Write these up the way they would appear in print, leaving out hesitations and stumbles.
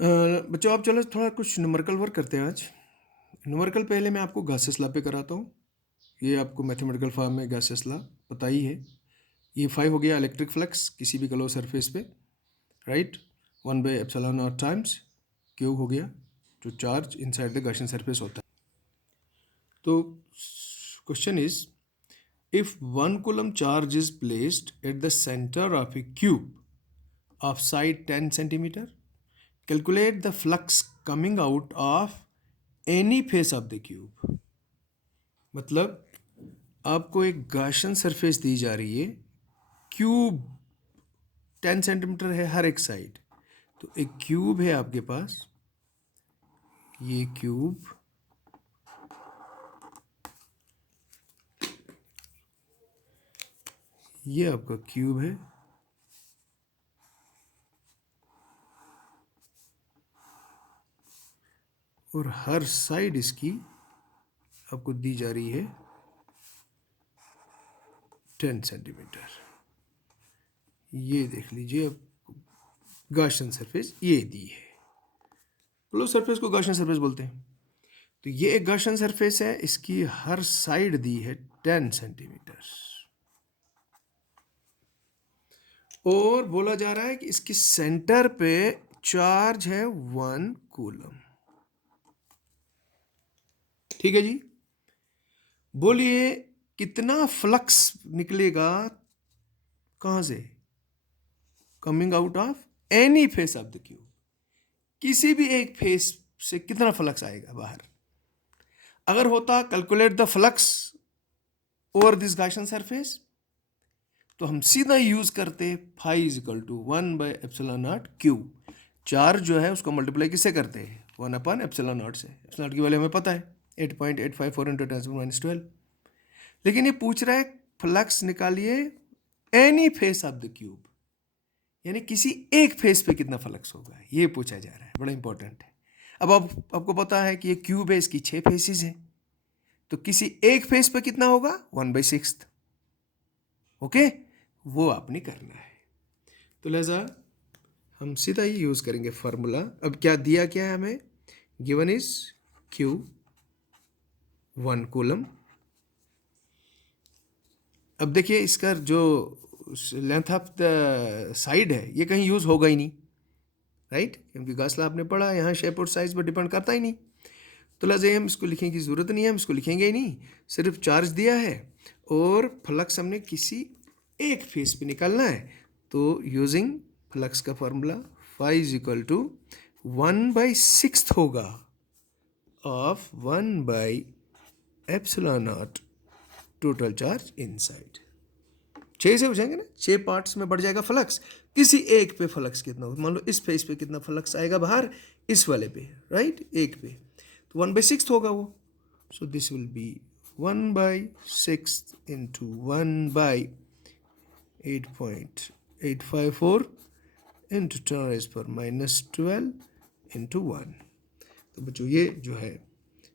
बच्चों आप चलो थोड़ा कुछ न्यूमेरिकल वर्क करते हैं आज। न्यूमेरिकल पहले मैं आपको गासेस लॉ पे कराता हूँ। ये आपको मैथमेटिकल फॉर्म में गासेस लॉ पता ही है। ये 5 हो गया इलेक्ट्रिक फ्लक्स किसी भी क्लोज सरफेस पे, राइट। 1/ε0 टाइम्स क्यू हो गया जो charge inside the Gaussian surface होता है। तो question is, if 1 coulomb charge is placed at the centre of A cube of side 10 centimetre, calculate the flux coming out of any face of the cube। मतलब आपको एक Gaussian surface दी जा रही है, cube 10 centimetre है हर एक side. तो एक क्यूब है आपके पास, ये क्यूब, ये आपका क्यूब है, और हर साइड इसकी आपको दी जा रही है 10 सेंटीमीटर। ये देख लीजिए, आप गॉसियन सरफेस ये दी है। क्लोज सरफेस को गॉसियन सरफेस बोलते हैं। तो ये एक गॉसियन सरफेस है, इसकी हर साइड दी है 10 सेंटीमीटर, और बोला जा रहा है कि इसकी सेंटर पे चार्ज है 1 कूलम। ठीक है जी, बोलिए कितना फ्लक्स निकलेगा कहां से? Coming out of any face of the cube. किसी भी एक फेस से कितना फ्लक्स आएगा बाहर? अगर होता calculate the flux over this Gaussian surface, तो हम सीधा यूज करते phi is equal to 1/ε0 q. Charge जो है उसको मल्टीप्लाई किससे करते हैं? 1/ε0 से। ε0 की वैल्यू हमें पता है 8.854 इंटू 10⁻12। लेकिन ये पूछ रहा है फ्लक्स निकालिए any face of the cube, यानी किसी एक फेस पे कितना फ्लक्स होगा, ये पूछा जा रहा है। बड़ा इंपॉर्टेंट है। अब आपको पता है कि ये क्यूब है, इसकी 6 फेसेस हैं, तो किसी एक फेस पे कितना होगा? 1/6। ओके, वो आपने करना है। तो लिहाजा हम सीधा ही यूज करेंगे फार्मूला। अब क्या दिया, क्या है हमें? Given is Q 1 coulomb. अब देखिए इसका जो लेंथ ऑफ द साइड है ये कहीं यूज होगा ही नहीं, राइट, क्योंकि गॉस-लॉ आपने पढ़ा, यहाँ शेप और साइज पर डिपेंड करता ही नहीं। तो लिहाजा हम इसको लिखने की ज़रूरत नहीं है, हम इसको लिखेंगे ही नहीं। सिर्फ चार्ज दिया है और फ्लक्स हमने किसी एक फेस पे निकालना है। तो यूजिंग फ्लक्स का formula phi is equal to 1/6 होगा ऑफ 1/ε0 टोटल चार्ज इनसाइड। 6 से हो जाएंगे ना, 6 पार्ट्स में बढ़ जाएगा फ्लक्स। किसी एक पे फ्लक्स कितना हो, मान लो इस फेस पे कितना फ्लक्स आएगा बाहर, इस वाले पे, राइट, एक पे, तो 1/6 होगा वो। So this will be 1/6 into 1/8.854 into 10⁻12 into 1। तो बच्चों ये जो है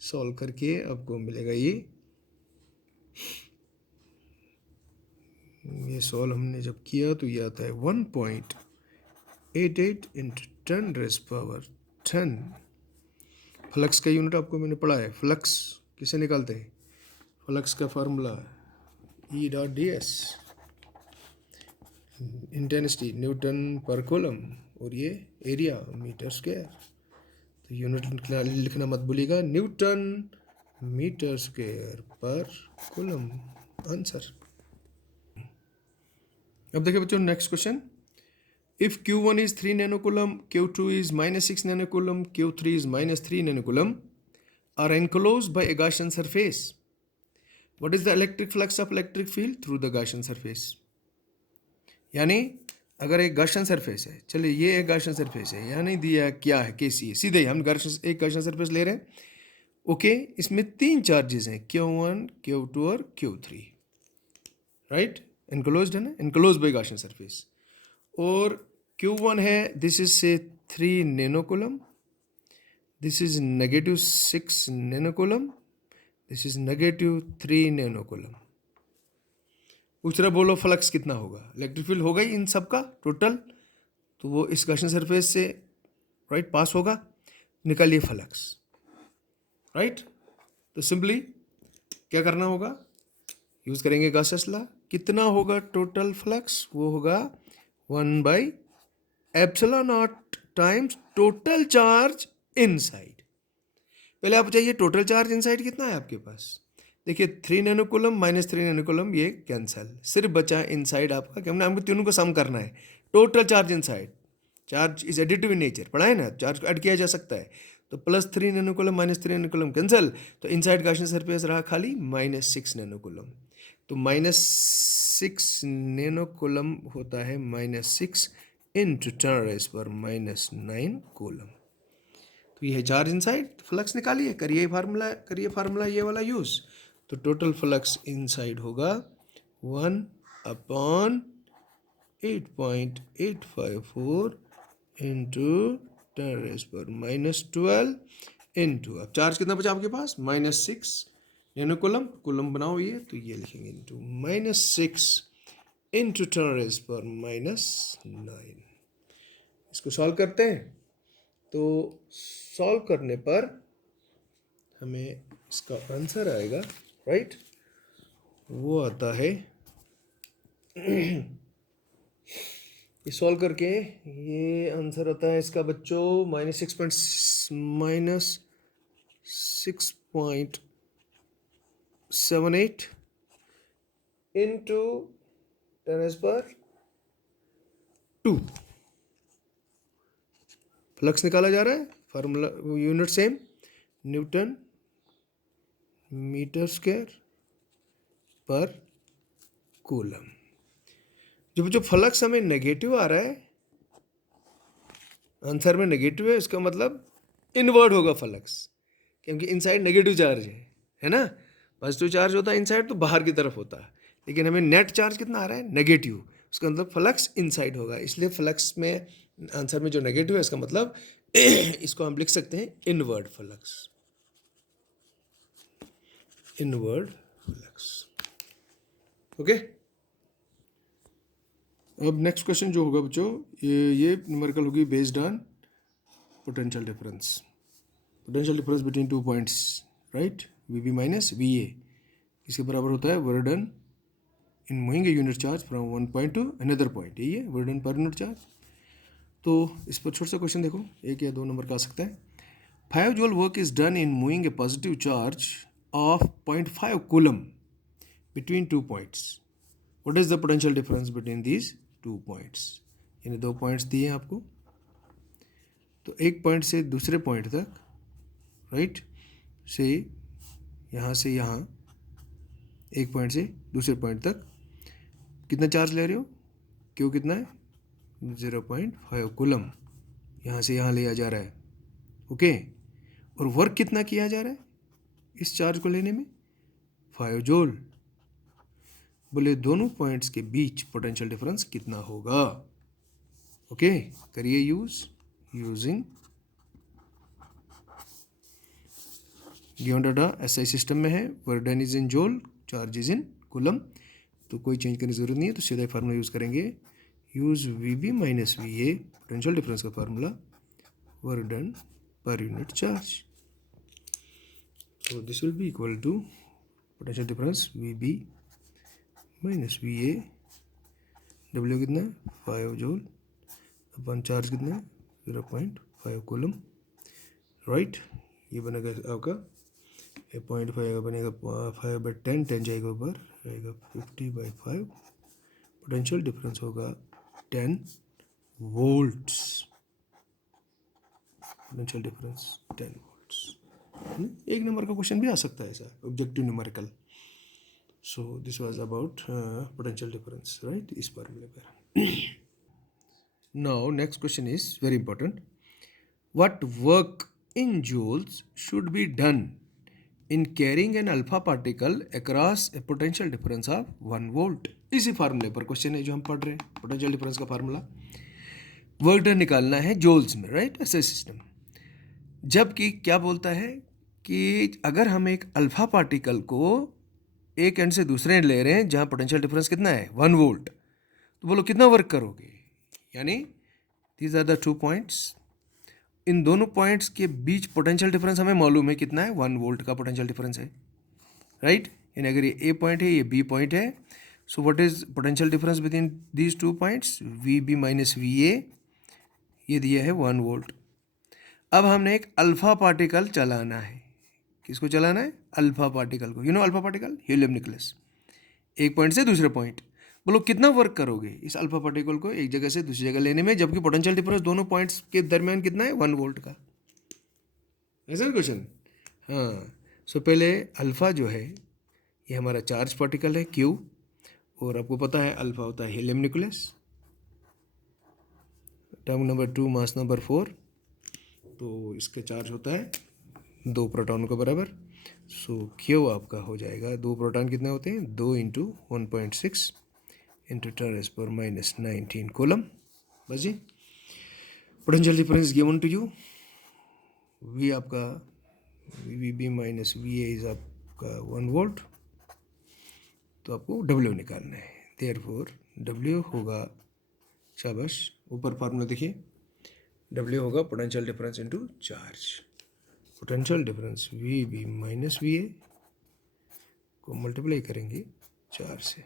सॉल्व करके आपको मिलेगा ये सॉल्व हमने जब किया तो ये आता है 1.88 इंटू 10⁻10। फ्लक्स का यूनिट आपको मैंने पढ़ा है। फ्लक्स किसे निकालते हैं? फ्लक्स का फार्मूला E.ds, इंटेंसिटी न्यूटन पर कूलम, और ये एरिया मीटर स्क्वायर। तो यूनिट लिखना मत भूलिएगा, न्यूटन मीटर स्क्वायर पर कूलम आंसर। अब देखिए बच्चों next question, if Q1 is 3 nanocoulomb, Q2 is -6 nanocoulomb, Q3 is -3 nanocoulomb are enclosed by a Gaussian surface, what is the electric flux of electric field through the Gaussian surface? यानी अगर एक Gaussian surface है, चलिए ये एक Gaussian surface है, यहाँ नहीं दिया क्या है, कैसी है, सीधे ही हम एक गॉसियन सरफेस ले रहे हैं। ओके, इसमें 3 चार्जेस हैं, Q1, Q2 और Q3, राइट। एनक्लोज्ड है ना, एनक्लोज बाय गॉसियन सरफेस। और Q1 है, दिस इज से 3 नैनोकूलम, दिस इज -6 नैनोकूलम, दिस इज -3 नैनोकूलम। पूछ रहा बोलो फ्लक्स कितना होगा, इलेक्ट्रिक फील्ड होगा ही इन सब का टोटल। तो वो इस गॉसियन सरफेस से राइट, पास होगा, निकालिए फ्लक्स, राइट। तो सिंपली क्या करना होगा, यूज करेंगे गॉसेस लॉ। कितना होगा टोटल फ्लक्स, वो होगा 1/ε0 टाइम्स टोटल चार्ज इनसाइड। पहले आप चाहिए टोटल चार्ज इनसाइड कितना है आपके पास, देखिए 3 नैनोकूलम माइनस 3 नैनोकूलम, ये कैंसल, सिर्फ बचा इनसाइड आपका, क्या हमने हमको तीनों को सम करना है। Total charge inside, charge is additive in nature, पढ़ा है ना, चार्ज ऐड किया जा सकता है। तो +3 नैनोकूलम माइनस 3 नैनोकूलम कैंसल, तो इनसाइड गॉसियन सरफेस रहा खाली -6 नैनोकूलम। तो -6 नैनोकूलम होता है -6 इंटू 10⁻⁻9 कूलम। तो ये है चार्ज इनसाइड, फ्लक्स निकालिए, करिए फार्मूला ये वाला यूज। तो टोटल फ्लक्स इनसाइड होगा 1/8.854 इंटू 10⁻12 इंटू, अब चार्ज कितना बचा आपके पास, -6 नैनोकूलम, कूलम बनाओ ये, तो ये लिखेंगे इंटू -6 इंटू 10⁻9। इसको सॉल्व करते हैं, तो सॉल्व करने पर हमें इसका आंसर आएगा, राइट, वो आता है ये सॉल्व करके ये आंसर आता है इसका बच्चों -6.78 इंटू 10⁻²। फ्लक्स निकाला जा रहा है, formula unit same, newton meter square पर कूलम। जो फ्लक्स हमें नेगेटिव आ रहा है, आंसर में नेगेटिव है, इसका मतलब इनवर्ड होगा फ्लक्स, क्योंकि इनसाइड नेगेटिव चार्ज है ना, पॉजिटिव चार्ज होता है इनसाइड तो बाहर की तरफ होता है, लेकिन हमें नेट चार्ज कितना आ रहा है, नेगेटिव, उसका मतलब फ्लक्स इनसाइड होगा, इसलिए फ्लक्स में आंसर में जो नेगेटिव है इसका मतलब इसको हम लिख सकते हैं inward flux, inward flux. Okay, अब नेक्स्ट क्वेश्चन जो होगा बच्चों, ये न्यूमेरिकल होगी based on potential difference between 2 points, right, VB minus VA इसके बराबर होता है work done in moving a unit charge from one point two another point, यही है वर्क डन पर यूनिट चार्ज। तो इस पर छोटा सा क्वेश्चन देखो, 1 या 2 नंबर का आ सकता है। 5 joule work is done in moving A positive charge of 0.5 coulomb between 2 points, what is the potential difference between these 2 points. यानी 2 पॉइंट्स दिए हैं आपको, तो एक पॉइंट से दूसरे पॉइंट तक, राइट, से यहाँ एक पॉइंट से दूसरे पॉइंट तक कितना चार्ज ले रहे हो, क्यों कितना है 0.5 कूलम, यहाँ से यहाँ लिया जा रहा है, ओके, और वर्क कितना किया जा रहा है इस चार्ज को लेने में, 5 जूल। बोले दोनों पॉइंट्स के बीच पोटेंशियल डिफरेंस कितना होगा। ओके, करिए using given data SI system में है, work done is in joule, charge is in coulomb, तो कोई चेंज करने की जरूरत नहीं है, तो सीधा फार्मूला यूज करेंगे, use VB minus VA potential difference का फार्मूला, वर्क डन पर unit charge, so this will be equal to potential difference VB minus VA, W कितना है 5 जूल अपन चार्ज कितना है 0.5 कूलम, राइट। ये बनेगा आपका 0.5 बनेगा 5/10, 10 जाएगा ऊपर, आएगा 50/5, पोटेंशियल डिफरेंस होगा 10 वोल्ट्स, पोटेंशियल डिफरेंस 10 वोल्ट्स। एक नंबर का क्वेश्चन भी आ सकता है ऐसा, objective numerical. So this was about potential difference, right, इस फॉर्मूले पर। Now next question is very important, what work in joules should be done in carrying an alpha particle across a potential difference of 1 volt. इसी फार्मूले पर question है जो हम पढ़ रहे हैं, पोटेंशियल डिफरेंस का फार्मूला, वर्क डन निकालना है जूल्स में, राइट, ऐसे सिस्टम। जबकि क्या बोलता है कि अगर हम एक अल्फा पार्टिकल को एक एंड से दूसरे एंड ले रहे हैं जहाँ पोटेंशियल डिफरेंस कितना है 1 वोल्ट, तो बोलो कितना वर्क करोगे, यानी दीज आर द 2 पॉइंट्स, इन दोनों पॉइंट्स के बीच पोटेंशियल डिफरेंस हमें मालूम है कितना है, 1 वोल्ट का पोटेंशियल डिफरेंस है, राइट। यानी अगर ये ए पॉइंट है, ये बी पॉइंट है, so what is potential difference between these two points, V B minus V A, ये दिया है 1 वोल्ट। अब हमने एक अल्फा पार्टिकल चलाना है। किसको चलाना है? अल्फा पार्टिकल को। अल्फा पार्टिकल हीलियम न्यूक्लियस, एक पॉइंट से दूसरे पॉइंट। बोलो कितना वर्क करोगे इस अल्फा पार्टिकल को एक जगह से दूसरी जगह लेने में, जबकि पोटेंशियल डिफरेंस दोनों पॉइंट्स के दरमियान कितना है, 1 वोल्ट का। ऐसा क्वेश्चन। हाँ, सो पहले अल्फा जो है ये हमारा चार्ज पार्टिकल है क्यू, और आपको पता है अल्फा होता है helium nucleus. Term number 2 mass number 4, तो इसका चार्ज होता है 2 प्रोटॉन के बराबर। सो क्यू आपका हो जाएगा, 2 प्रोटॉन कितने होते हैं, 2 इंटू 1.6 इंटू 10⁻⁹ कूलम। बस जी, potential difference given to you. V आपका V B minus V A is आपका 1 वोल्ट, तो आपको डब्ल्यू निकालना है। देयरफॉर डब्ल्यू होगा, शाबाश, ऊपर फार्मूला देखिए, डब्ल्यू होगा potential difference into charge. Potential difference V B minus V A को मल्टीप्लाई करेंगे चार्ज से,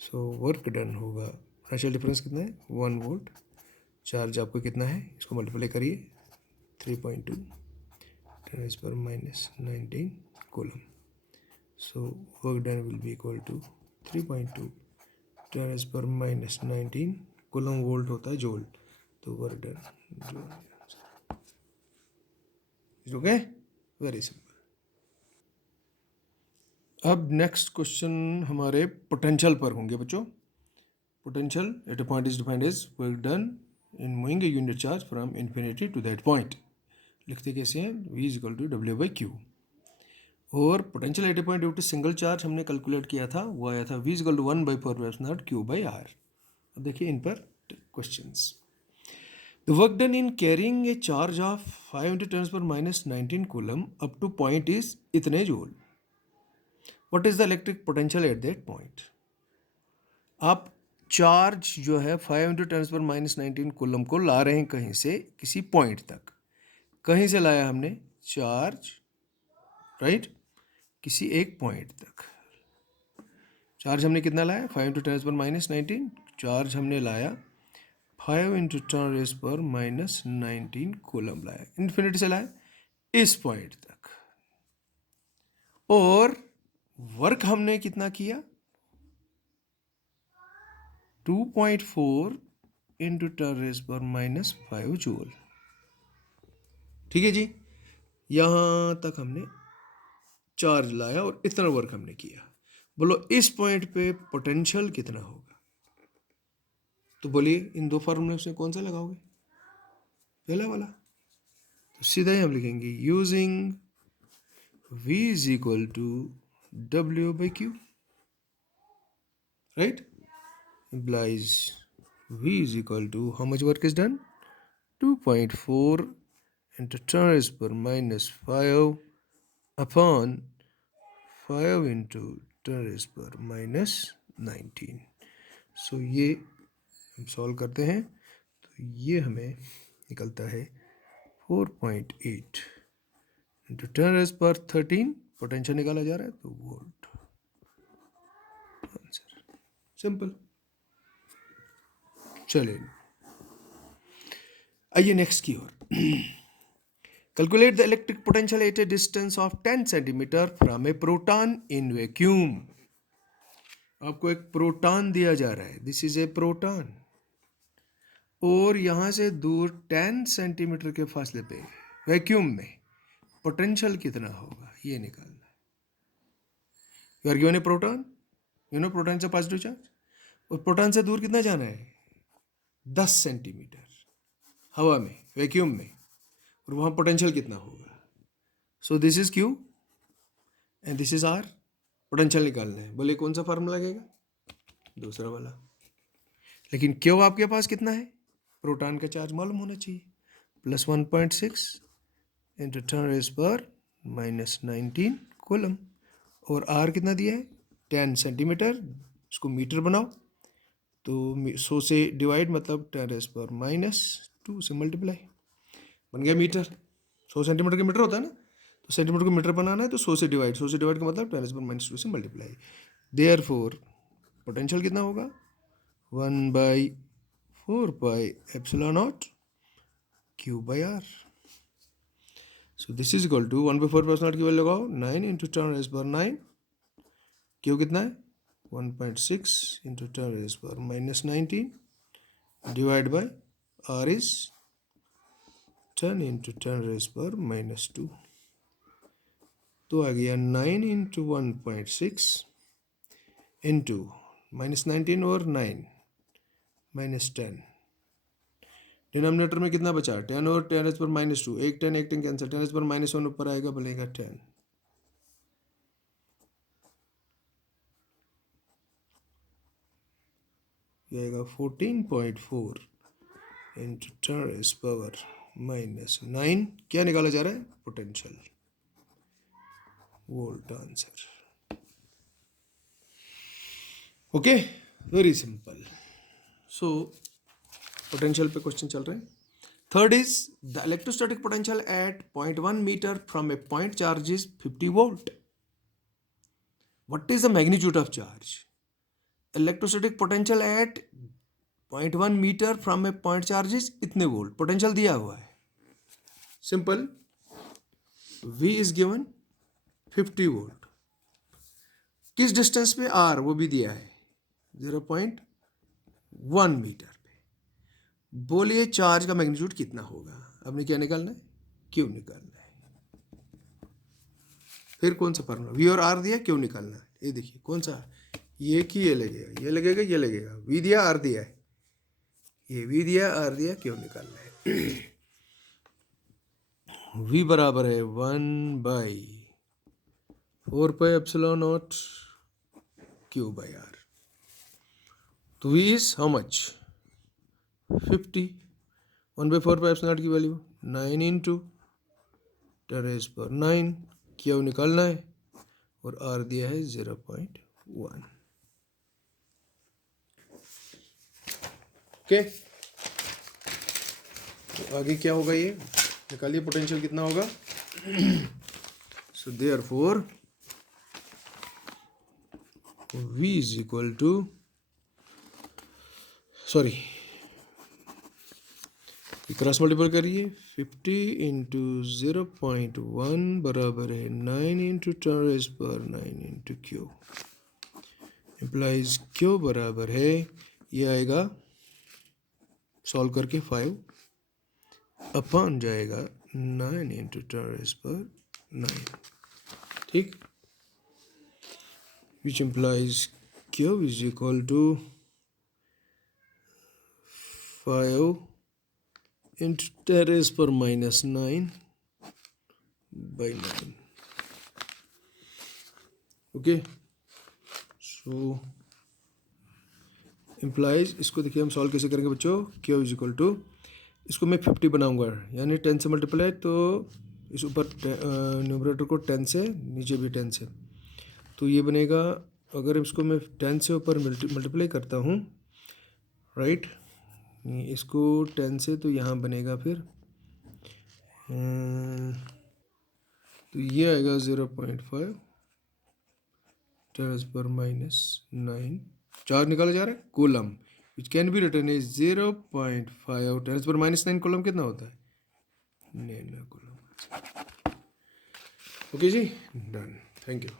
सो वर्क डन होगा, पोटेंशियल डिफरेंस कितना है, 1 वोल्ट, चार्ज आपको कितना है, इसको मल्टीप्लाई करिए 3.2 10⁻⁹ coulomb. So work done will be equal to 3.2 10⁻⁹ coulomb, volt होता है जूल, तो work done joule. Okay, very simple. अब नेक्स्ट क्वेश्चन हमारे पोटेंशियल पर होंगे बच्चों। Potential at a point is defined as work done in moving a unit charge from infinity to that point. लिखते कैसे हैं, v is equal to W by q. और potential at a point due to single charge हमने calculate किया था, वो आया था v is equal to 1/4 Q by R. अब देखिए इन पर questions. The work done in carrying a charge of 5 × 10⁻⁹ coulomb up to point is इतने joule. What is the electric potential at that point? आप चार्ज जो है 5 × 10⁻⁹ coulomb को ला रहे हैं कहीं से किसी पॉइंट तक। कहीं से लाया हमने चार्ज, राइट, किसी एक पॉइंट तक। चार्ज हमने कितना लाया, 5 × 10⁻⁹। चार्ज हमने लाया 5 × 10⁻⁹ कूलम लाया, इन्फिनिटी से लाया इस पॉइंट तक। और वर्क हमने कितना किया, 2.4 × 10⁻⁵ जूल। ठीक है जी, यहां तक हमने चार्ज लाया और इतना वर्क हमने किया। बोलो इस पॉइंट पे पोटेंशियल कितना होगा, तो बोलिए इन दो फार्मूले से कौन सा लगाओगे, पहला वाला। तो सीधा ही हम लिखेंगे using v is equal to W by Q, right, implies v is equal to how much work is done, 2.4 into 10⁻⁵ upon 5 into 10⁻⁹। सो ये हम सॉल्व करते हैं तो ये हमें निकलता है 4.8 इंटू 10⁻13, पोटेंशियल निकाला जा रहा है तो वोल्ट। Answer simple. चलिए आइए नेक्स्ट की ओर। Calculate the electric potential at a distance of 10 centimetre from a proton in vacuum. आपको एक प्रोटॉन दिया जा रहा है, दिस इज ए प्रोटॉन, और यहां से दूर 10 सेंटीमीटर के फासले पे वैक्यूम में पोटेंशियल कितना होगा ये निकालना है। You are given a proton, proton से पॉजिटिव चार्ज, और प्रोटॉन से दूर कितना जाना है, 10 सेंटीमीटर हवा में, वैक्यूम में, और वहाँ पोटेंशियल कितना होगा। So this is Q and this is R. Potential निकालना है, बोले कौन सा फार्मूला लगेगा, दूसरा वाला। लेकिन क्यू आपके पास कितना है, प्रोटॉन का चार्ज मालूम होना चाहिए, +1.6 इंटू 10⁻⁹ कूलम, और आर कितना दिया है 10 सेंटीमीटर। इसको मीटर बनाओ तो 100 से डिवाइड मतलब 10⁻⁻2 से मल्टीप्लाई, बन गया मीटर। 100 सेंटीमीटर का मीटर होता है ना, तो सेंटीमीटर को मीटर बनाना है तो 100 से डिवाइड का मतलब 10⁻² से मल्टीप्लाई। देयरफॉर पोटेंशियल कितना होगा, 1/4πε0 Q/R। So this is equal to 1/4πε0 की वैल्यू लगाओ, 9 × 10⁻⁹। क्यू कितना है, 1.6 × 10⁻⁻19 डिवाइड बाय R इज 10 × 10⁻²। तो आ गया 9 × 1.6 इंटू -19 और 9 -10। डिनोमिनेटर में कितना बचा, 10 और 10⁻²। एक 10 कैंसिल, 10⁻1 ऊपर आएगा, बनेगा 10। ये आएगा 14.4 × 10⁻⁹ क्या निकाला जा रहा है, potential, volt answer. Okay, very simple. So potential पे क्वेश्चन चल रहे हैं। Third is the electrostatic potential at 0.1 metre from a point charge is 50 volt. What is the magnitude of charge. Electrostatic potential at 0.1 metre from a point charge is इतने volt, potential दिया हुआ है। Simple, V is given 50 volt, किस distance पे R वो भी दिया है 0.1 मीटर पे। बोलिए चार्ज का मैग्नीट्यूड कितना होगा। आपने क्या निकालना है, क्यू निकालना है। फिर कौन सा फॉर्मूला, V और R दिया, क्यू निकालना है। ये देखिए कौन सा, ये कि ये लगेगा, ये लगेगा, ये लगेगा। V दिया, R दिया है, ये V दिया, R दिया, क्यू निकालना है। V बराबर है 1/4πε0 Q/R। तो V इज हाउ मच, 50। 1/4πε0 की वैल्यू 9 × 10⁻⁹। क्यू निकालना है और R दिया है 0.1। ओके, तो आगे क्या होगा, ये निकालिए पोटेंशियल कितना होगा। So therefore V is equal to, sorry cross multiple करिए, 50 × 0.1 बराबर है 9 × 10⁻⁹ Q। इम्प्लाइज Q बराबर है, ये आएगा सॉल्व करके 5 अपॉन जाएगा 9 × 10⁻⁹, ठीक। Which implies Q is equal to 5 × 10⁻⁹/9। Okay, so implies, इसको देखिए हम सॉल्व कैसे करेंगे बच्चों। Q इज इक्वल टू, इसको मैं 50 बनाऊंगा, यानी 10 से मल्टीप्लाई, तो इस ऊपर न्यूमरेटर को 10 से, नीचे भी 10 से, तो ये बनेगा, अगर इसको मैं 10 से ऊपर मल्टीप्लाई करता हूँ, राइट, इसको 10 से, तो यहाँ बनेगा फिर तो ये आएगा 0.5 10⁻⁹ चार्ज निकाला जा रहा है, coulomb, which can be written is 0.5 10⁻⁹ coulomb कितना होता है, नैनो कूलम। ओके जी, डन, थैंक यू।